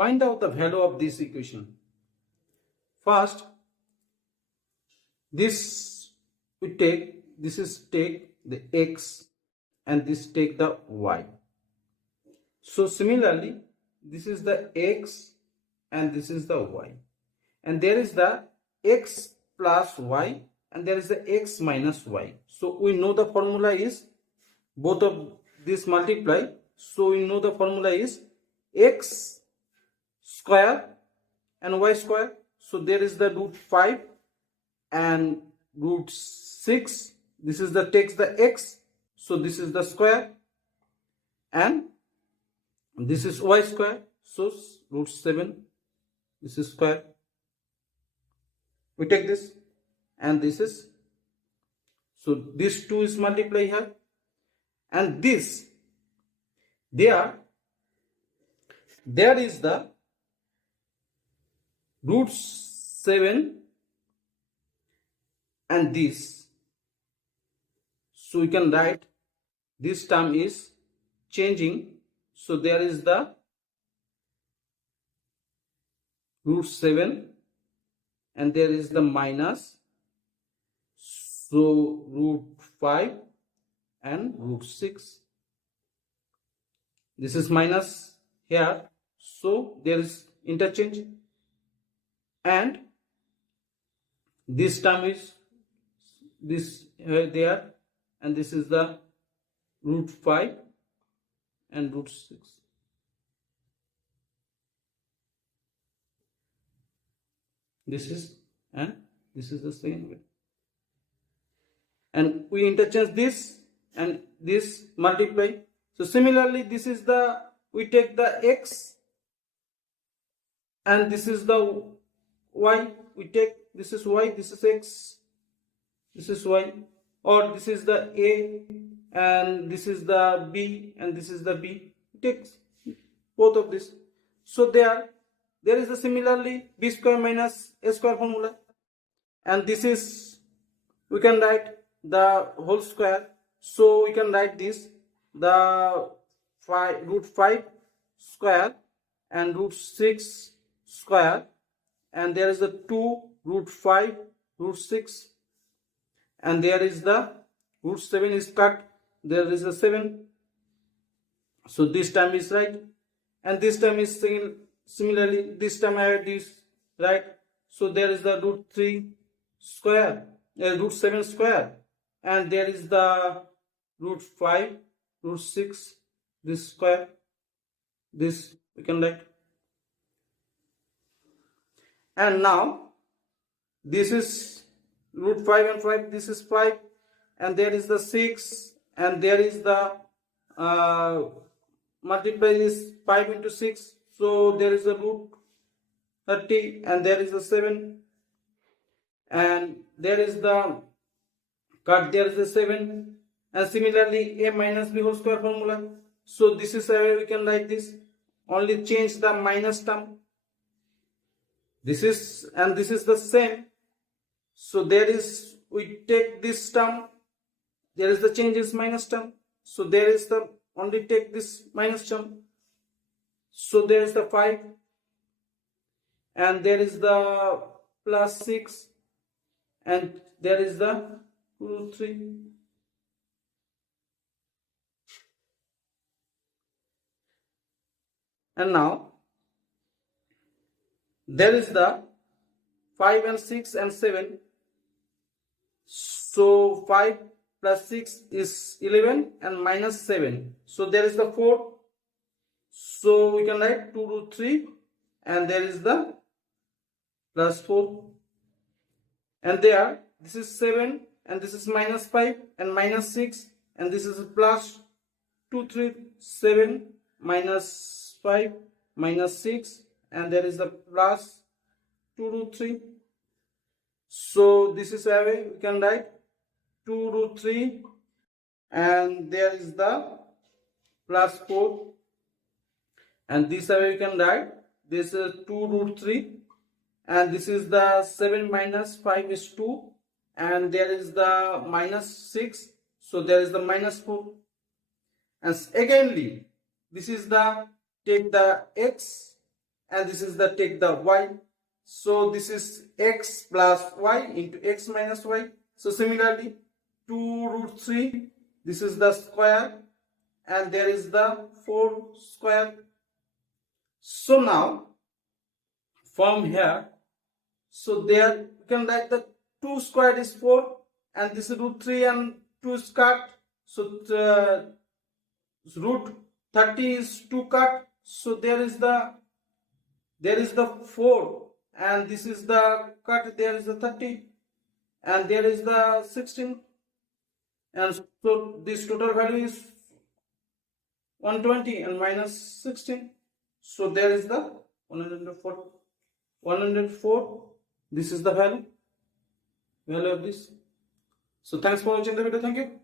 Find out the value of this equation. First, this we take, this is take the x and this take the y. So similarly, this is the x and this is the y. And there is the x plus y and there is the x minus y. So we know the formula is both of this multiply. So we know the formula is x square and y square. So there is the root 5 and root 6. This is the takes the x. So this is the square and this is y square. So root 7. This is square. We take this and this is. So this 2 is multiply here. And this there is the root 7 and this. So we can write this term is changing. So there is the root 7 and there is the minus. So root 5 and root 6. This is minus here. So there is interchange. And this term is this there and this is the root 5 and root 6. This is and this is the same way. And we interchange this and this multiply. So similarly, this is the, we take the x and this is the y. We take, this is y, this is x, this is y, or this is the a and this is the b and this is the b. We take both of this. So there is a similarly b square minus a square formula, and this is, we can write the whole square. So we can write this, the root 5 square and root 6 square, and there is the 2 root 5 root 6, and there is the root 7 is cut, there is a 7. So this term is right, and this term is similarly, this term I have this right. So there is the root 3 square, root 7 square, and there is the root 5 root 6, this square, this we can write. And now this is root 5 and 5, this is 5, and there is the 6, and there is the multiply is 5 into 6, so there is a root 30, and there is a 7, and there is the cut, there is a 7, and similarly a minus b whole square formula. So this is how we can write this, only change the minus term. This is, and this is the same. So there is, we take this term, there is the change is minus term. So there is the, only take this minus term. So there is the 5, and there is the plus 6, and there is the root 3. And now there is the 5 and 6 and 7. So 5 plus 6 is 11 and minus 7. So there is the 4. So we can write 2 root 3, and there is the plus 4. And there, this is 7 and this is minus 5 and minus 6, and this is plus 2 3 7 minus 5 minus 6, and there is the plus 2 root 3. So this is how we can write 2 root 3, and there is the plus 4, and this way we can write this is 2 root 3, and this is the 7 minus 5 is 2, and there is the minus 6, so there is the minus 4. And againly, this is the, take the x and this is the take the y. So this is x plus y into x minus y. So similarly 2 root 3, this is the square, and there is the 4 square. So now from here, so there you can write the 2 squared is 4, and this is root 3 and 2 is cut. So root 30 is 2 cut. So there is the 4, and this is the cut, there is the 30, and there is the 16, and so this total value is 120 and minus 16. So there is the 104. This is the value of this. So thanks for watching the video. Thank you.